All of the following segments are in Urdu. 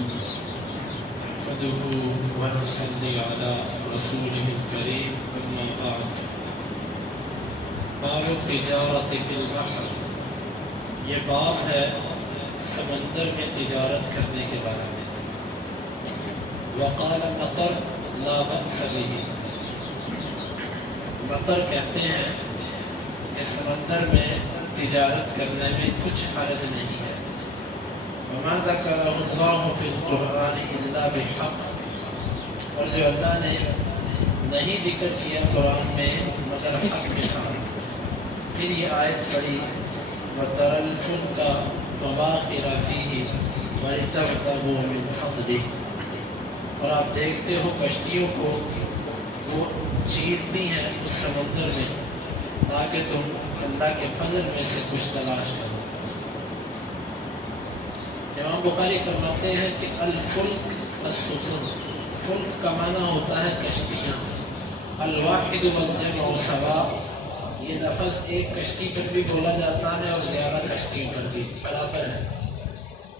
نحمده ونصلي على رسوله الكريم أما بعد باب التجارة في البحر یہ باب ہے سمندر میں تجارت کرنے کے بارے میں. وقال مطر لا بأس به، مطر کہتے ہیں کہ سمندر میں تجارت کرنے میں کچھ حرج نہیں ہے. وما ذكره الله في القرآن إلا بحق، اور جو اللہ نے نہیں ذکر کیا قرآن میں مگر حق کے ساتھ. پھر یہ آیت پڑھی وَتَرَى الْفُلْكَ مَوَاخِرَ فِيهِ وَلِتَبْتَغُوا مِنْ فَضْلِهِ، اور آپ دیکھتے ہو کشتیوں کو وہ چیرتی ہیں اس سمندر میں تاکہ تم اللہ کے فضل میں سے کچھ تلاش کرو. امام بخاری فرماتے ہیں کہ الفلک السفن، فلک کا معنی ہوتا ہے کشتیاں. الواحد والجمع سواء، یہ لفظ ایک کشتی پر بھی بولا جاتا ہے اور زیادہ کشتیوں پر بھی برابر ہے.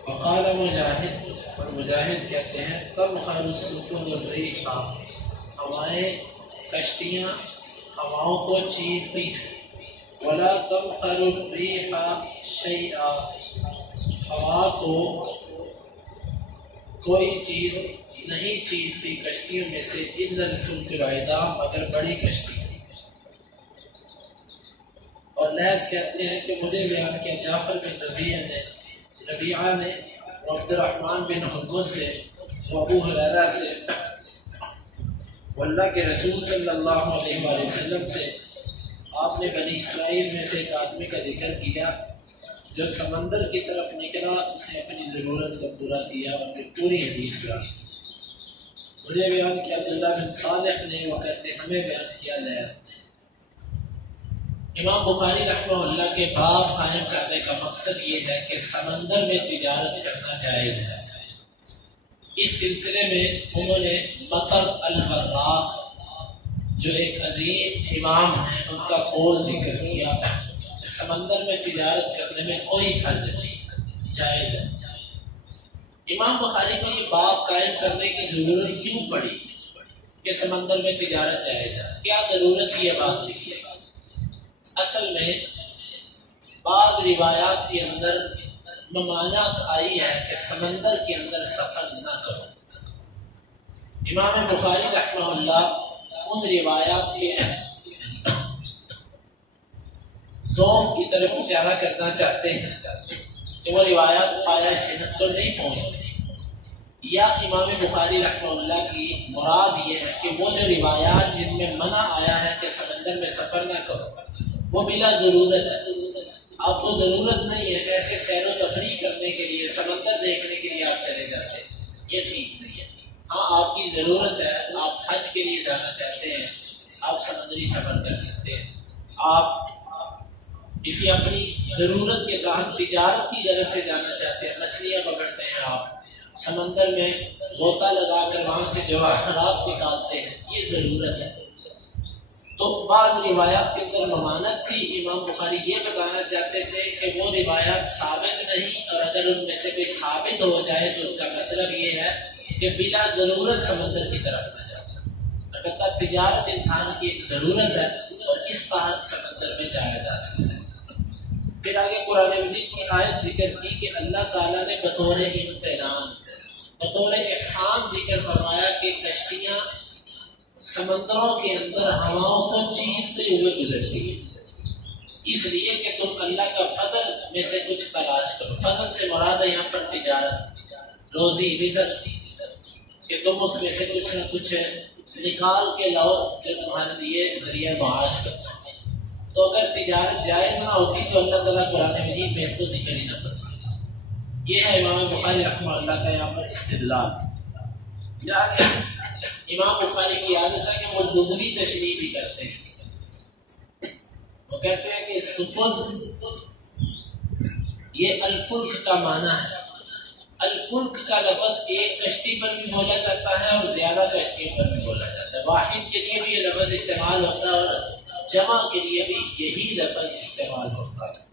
وقال مجاہد، اور مجاہد کہتے ہیں تبخر السفن الریح، ہوائیں کشتیاں ہواؤں کو چیرتی ہیں. ولا تبخر الریح شیئا، ہوا کو کوئی چیز نہیں چیرتی کشتیوں میں سے الا الفلک العظام، مگر بڑی کشتی. اور لیث کہتے ہیں کہ مجھے بیان کیا جعفر بن ربیعہ نے عبد الرحمن بن حرمز سے ابو ہریرہ سے اللہ کے رسول صلی اللہ علیہ وآلہ وسلم سے آپ نے بنی اسرائیل میں سے ایک آدمی کا ذکر کیا جو سمندر کی طرف نکلا، اس نے اپنی ضرورت کو پورا کیا اور پھر پوری حدیث بیان کی. مجھے بیان کیا عبداللہ بن صالح نے، وہ کہتے ہمیں بیان کیا لیث نے. امام بخاری رحمہ اللہ کے باب قائم کرنے کا مقصد یہ ہے کہ سمندر میں تجارت کرنا جائز ہے. اس سلسلے میں انہوں نے مطر الوراق جو ایک عظیم امام ہیں ان کا قول ذکر کیا کہ سمندر میں تجارت کرنے میں کوئی حرج نہیں، جائز ہے. امام بخاری کو یہ باب قائم کرنے کی ضرورت کیوں پڑی کہ سمندر میں تجارت جائز ہے؟ کیا ضرورت یہ بات لکھی ہے؟ اصل میں بعض روایات کے اندر ممانعت آئی ہے کہ سمندر کے اندر سفر نہ کرو. امام بخاری رحمہ اللہ ان روایات کے ذوق کی طرف اشارہ کرنا چاہتے ہیں کہ وہ روایات پایا صحت کو نہیں پہنچتی، یا امام بخاری رحمہ اللہ کی مراد یہ ہے کہ وہ جو روایات جن میں منع آیا ہے کہ سمندر میں سفر نہ کرو وہ بلا ضرورت ہے. آپ کو ضرورت نہیں ہے کہ ایسے سیر و تفریح کرنے کے لیے سمندر دیکھنے کے لیے آپ چلے جاتے ہیں، یہ ٹھیک نہیں ہے. ہاں آپ کی ضرورت ہے، آپ حج کے لیے جانا چاہتے ہیں، آپ سمندری سفر کر سکتے ہیں. آپ کسی اپنی ضرورت کے تحت تجارت کی غرض سے جانا چاہتے ہیں، مچھلیاں پکڑتے ہیں، آپ سمندر میں غوطہ لگا کر وہاں سے جواہرات نکالتے ہیں، یہ ضرورت ہے. تو بعض روایات کے اندر ممانعت تھی. امام بخاری یہ بتانا چاہتے تھے کہ وہ روایات ثابت نہیں، اور اگر ان میں سے کوئی ثابت ہو جائے تو اس کا مطلب یہ ہے کہ بلا ضرورت سمندر کی طرف نہ جاتا. البتہ تجارت انسان کی ایک ضرورت ہے اور اس تحت سمندر میں جایا جا سکتا ہے. پھر آگے قرآن مجید کی آیت ذکر کی کہ اللہ تعالیٰ نے بطور امتحان، بطور احسان ذکر فرمایا کہ کشتیاں سمندروں کے اندر ہواؤں کو چیرتے ہوئے گزرتی ہے، اس لیے کہ تم اللہ کا فضل میں سے کچھ تلاش کرو. فضل سے مراد ہے یہاں پر تجارت، روزی رزق، کہ تم اس میں سے کچھ نہ کچھ نکال کے لاؤ جو تمہارے لیے ذریعہ معاش کر سکے. تو اگر تجارت جائز نہ ہوتی تو اللہ تعالیٰ قرآن مجید میں اس کو ذکر ہی نہ فرماتا. یہ ہے امام بخاری رحمہ اللہ کا یہاں پر استدلال. امام بخاری کی عادت ہے کہ وہ لغوی تشریح بھی کرتے ہیں. وہ کہتے ہیں کہ سفن یہ الفلک کا معنی ہے. الفلک کا لفظ ایک کشتی پر بھی بولا جاتا ہے اور زیادہ کشتیوں پر بھی بولا جاتا ہے. واحد کے لیے بھی یہ لفظ استعمال ہوتا ہے اور جمع کے لیے بھی یہی لفظ استعمال ہوتا ہے.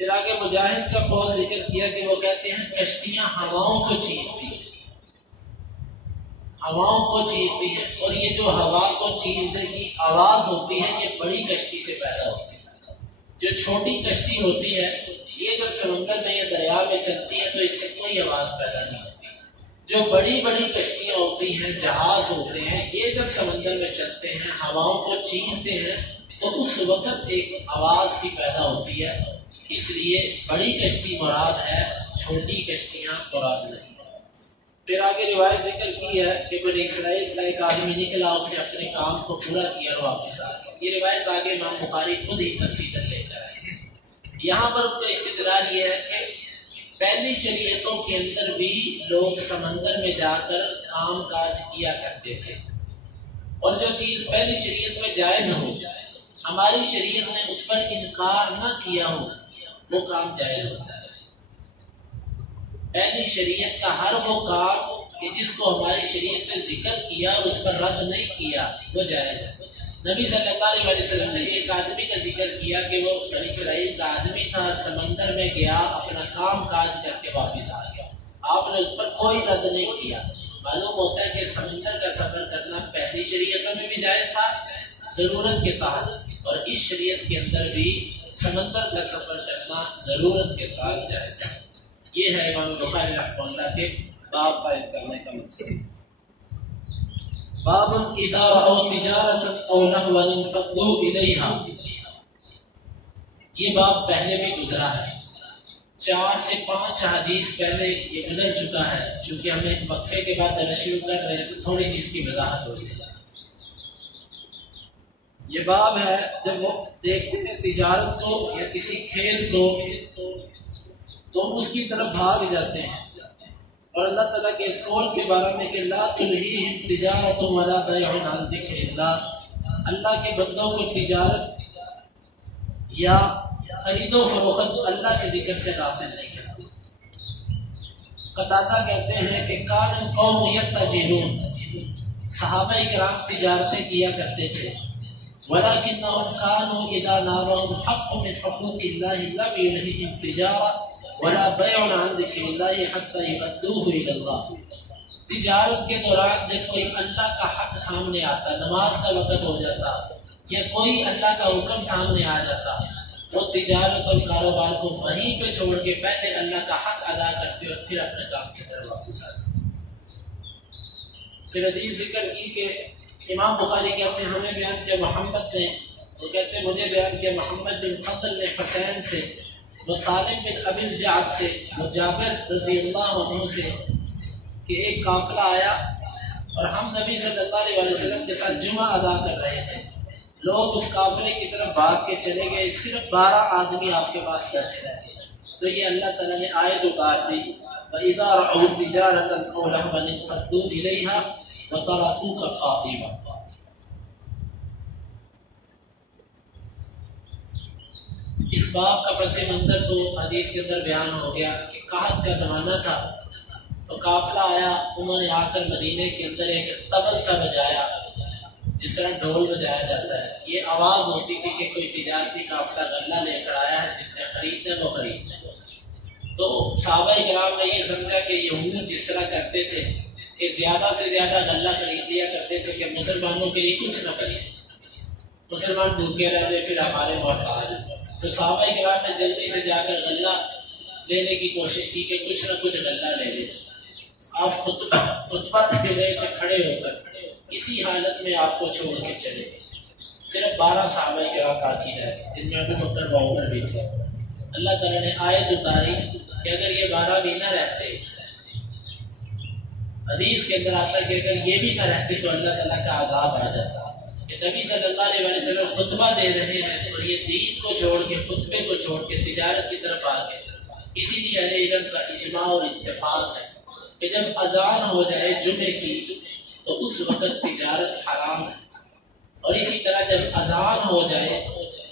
پھر آگے مجاہد کا قول ذکر کیا کہ وہ کہتے ہیں کشتیاں ہواؤں کو چیرتی ہیں، ہواؤں کو چیرتی ہیں، اور یہ جو ہوا کو چیرنے کی آواز ہوتی ہے یہ بڑی کشتی سے پیدا ہوتی ہے۔ جو چھوٹی کشتی ہوتی ہے یہ جب سمندر میں یا دریا میں چلتی ہے تو اس سے کوئی آواز پیدا نہیں ہوتی۔ جو بڑی بڑی کشتیاں ہوتی ہیں، جہاز ہوتے ہیں، یہ جب سمندر میں چلتے ہیں، ہواؤں کو چیرتے ہیں تو اس وقت ایک آواز سی پیدا ہوتی ہے۔ اس لیے بڑی کشتی مراد ہے، چھوٹی کشتیاں مراد نہیں۔ پھر آگے روایت ذکر کی ہے کہ بنی اسرائیل کا ایک آدمی نکلا، اس نے اپنے کام کو پورا کیا اور واپس آ گیا۔ یہ روایت آگے امام بخاری خود ہی تفصیل لے کر آئے ہیں۔ یہاں پر ان کا استدلال یہ ہے کہ پہلی شریعتوں کے اندر بھی لوگ سمندر میں جا کر کام کاج کیا کرتے تھے، اور جو چیز پہلی شریعت میں جائز ہو، ہماری شریعت نے اس پر انکار نہ کیا ہو، وہ کام جائز ہوتا ہے۔ پہلی شریعت کا ہر وہ کام کہ جس کو ہماری شریعت نے ذکر کیا اور اس پر رد نہیں کیا وہ جائز ہے۔ نبی صلی اللہ علیہ وسلم نے ایک آدمی کا ذکر کیا کہ وہ بنی اسرائیل کا آدمی تھا، سمندر میں گیا، اپنا کام کاج کر کے واپس آ گیا، آپ نے اس پر کوئی رد نہیں کیا۔ معلوم ہوتا ہے کہ سمندر کا سفر کرنا پہلی شریعتوں میں بھی جائز تھا ضرورت کے تحت، اور اس شریعت کے اندر بھی سمندر کا سفر کرنا ضرورت کے تحت جائز ہے۔ یہ ہے امام بخاری رحمہ اللہ کے باب قائم کرنے کا مقصد۔ باب اذا رأوا تجارة او لهوا انفضوا الیہا، یہ باب پہلے بھی گزرا ہے، 4 سے 5 حدیث پہلے یہ گزر چکا ہے۔ چونکہ ہمیں وقفے کے بعد درس شروع کر رہے ہیں تو تھوڑی سی اس کی وضاحت ہو جائے۔ یہ باب ہے جب وہ دیکھتے ہیں تجارت کو یا کسی کھیل کو تو اس کی طرف بھاگ جاتے ہیں، اور اللہ تعالیٰ کے اس قول کے بارے میں کہ لا تلہیہم تجارۃ ولا بیع عن ذکر اللہ، اللہ کے بندوں کو تجارت یا خرید و فروخت اللہ کے ذکر سے غافل نہیں کرتی۔ قتادہ کہتے ہیں کہ کان القوم یتجرون، صحابہ کرام تجارتیں کیا کرتے تھے، ولکنہم کانوا اذا نالهم حق من حقوق اللہ لم ینہہم تجارۃ ولا بیع عن ذکر اللہ حتی یؤدوہ الی اللہ۔ تجارت کے دوران جب کوئی اللہ کا حق سامنے آتا، نماز کا وقت ہو جاتا یا کوئی اللہ کا حکم سامنے آ جاتا، وہ تجارت اور کاروبار کو وہیں پہ چھوڑ کے پہلے اللہ کا حق ادا کرتے اور پھر اپنے کام کی طرف واپس آتے۔ پھر حدیث ذکر کی کہ امام بخاری کہتے ہیں ہمیں بیان کیا محمد نے، وہ کہتے ہیں مجھے بیان کیا محمد بن فضل نے حسین سے، وہ سالم بن ابی الجعد سے، وہ جابر رضی اللہ عنہ سے کہ ایک قافلہ آیا اور ہم نبی صلی اللہ علیہ وسلم کے ساتھ جمعہ ادا کر رہے تھے، لوگ اس قافلے کی طرف بھاگ کے چلے گئے، صرف 12 آدمی آپ کے پاس بیٹھے رہے۔ تو یہ اللہ تعالیٰ نے آیت اتار دی وَإِذَا رَأَوْا تِجَارَةً أَوْ لَهْوًا انفضوا إِلَيْهَا وَتَرَكُوكَ قَائِمًا۔ اس باب کا پس منظر تو حدیث کے اندر بیان ہو گیا کہ قحط کا زمانہ تھا، تو قافلہ آیا، انہوں نے آ کر مدینے کے اندر ایک طبل سا بجایا، جس طرح ڈھول بجایا جاتا ہے، یہ آواز ہوتی تھی کہ کوئی تجارتی قافلہ غلہ لے کر آیا ہے، جس نے خریدنا وہ خریدنا۔ تو صحابہ کرام نے یہ سمجھا کہ یہود جس طرح کرتے تھے کہ زیادہ سے زیادہ غلہ خرید لیا کرتے تھے کہ مسلمانوں کے لیے کچھ نہ بچے، مسلمان بھوکے رہتے پھر ہمارے محتاج۔ تو صحابہ کرام نے جلدی سے جا کر غلہ لینے کی کوشش کی کہ کچھ نہ کچھ غلہ لے لے۔ آپ خطبہ دے رہے تھے کھڑے ہو کر، اسی حالت میں آپ کو چھوڑ کے چلے، صرف 12 صحابہ کرام باقی رہے جن میں ابو بکر و عمر بھی تھے۔ اللہ تعالیٰ نے آیت اتاری کہ اگر یہ 12 بھی نہ رہتے، حدیث کے اندر آتا ہے کہ اگر یہ بھی نہ رہتے تو اللہ تعالیٰ کا عذاب آ جاتا کہ نبی صلی اللہ علیہ وسلم خطبہ دے رہے ہیں اور یہ دین کو چھوڑ کے، خطبے کو چھوڑ کے تجارت کی طرف آ گئے۔ اسی لیے اہل علم کا اجماع اور اتفاق ہے کہ جب اذان ہو جائے جمعے کی تو اس وقت تجارت حرام ہے، اور اسی طرح جب اذان ہو جائے،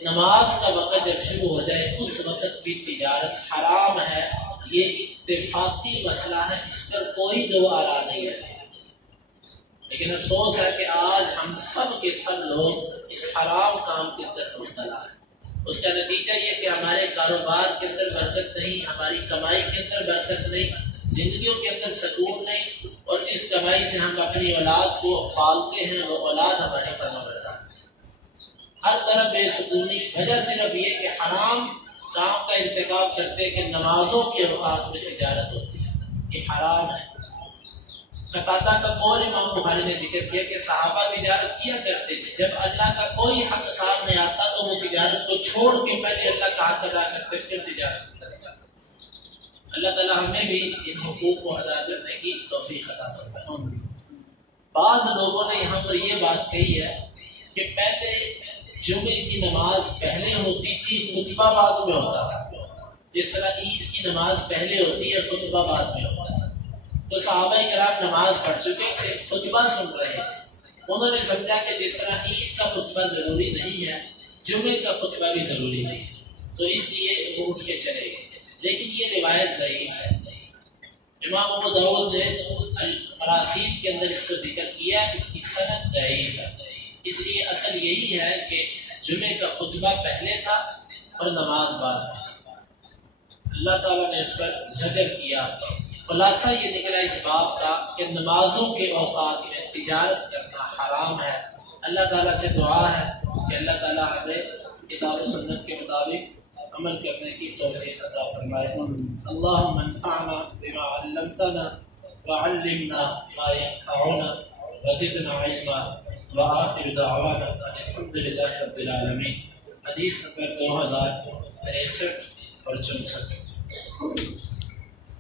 نماز کا وقت جب شروع ہو جائے، اس وقت بھی تجارت حرام ہے۔ یہ اتفاقی مسئلہ ہے، اس پر کوئی دو آرا نہیں ہے۔ لیکن افسوس ہے کہ آج ہم سب کے سب لوگ اس حرام کام کے اندر مبتلا ہیں۔ اس کا نتیجہ یہ کہ ہمارے کاروبار کے اندر برکت نہیں، ہماری کمائی کے اندر برکت نہیں، زندگیوں کے اندر سکون نہیں، اور جس کمائی سے ہم اپنی اولاد کو پالتے ہیں وہ اولاد ہماری فرمانبردار ہے۔ ہر طرف بے سکونی، وجہ صرف یہ کہ حرام کام کا ارتکاب کرتے کہ نمازوں کے اوقات میں تجارت ہوتی ہے، یہ حرام ہے۔ قتادہ کا قول امام بخاری نے ذکر کیا کہ صحابہ تجارت کیا کرتے تھے، جب اللہ کا کوئی حق سامنے آتا تو وہ تجارت کو چھوڑ کے پہلے اللہ کا حق ادا کرتے پھر تجارت کرتے۔ اللہ تعالیٰ ہمیں بھی ان حقوق کو ادا کرنے کی توفیق عطا فرمائے۔ بعض لوگوں نے یہاں پر یہ بات کہی ہے کہ پہلے جمعے کی نماز پہلے ہوتی تھی، خطبہ بعد میں ہوتا تھا، جس طرح عید کی نماز پہلے ہوتی ہے، خطبہ بعد میں ہوتا ہے۔ تو صحابہ کرام نماز پڑھ چکے تھے، خطبہ سن رہے تھے، انہوں نے سمجھا کہ جس طرح عید کا خطبہ ضروری نہیں ہے، جمعے کا خطبہ بھی ضروری نہیں ہے، تو اس لیے وہ اٹھ کے چلے گئے، لیکن یہ روایت ضعیف ہے۔ امام ابو داؤد نے المراسیل کے اندر اس کو ذکر کیا، اس کی سند ضعیف ہے، اس لیے اصل یہی ہے کہ جمعے کا خطبہ پہلے تھا اور نماز بعد میں۔ اللہ تعالیٰ نے اس پر زجر کیا۔ خلاصہ یہ نکلا اس باب کا کہ نمازوں کے اوقات میں تجارت کرنا حرام ہے۔ اللہ تعالیٰ سے دعا ہے کہ اللہ تعالیٰ ہمیں کتاب و سنت کے مطابق عمل کرنے کی توفیق عطا فرمائے۔ اللہم انفعنا بما علمتنا وعلمنا ما ينفعنا وزدنا علما وآخر دعوانا ان الحمد للہ رب العالمین۔ حدیث نمبر 2063 اور 64۔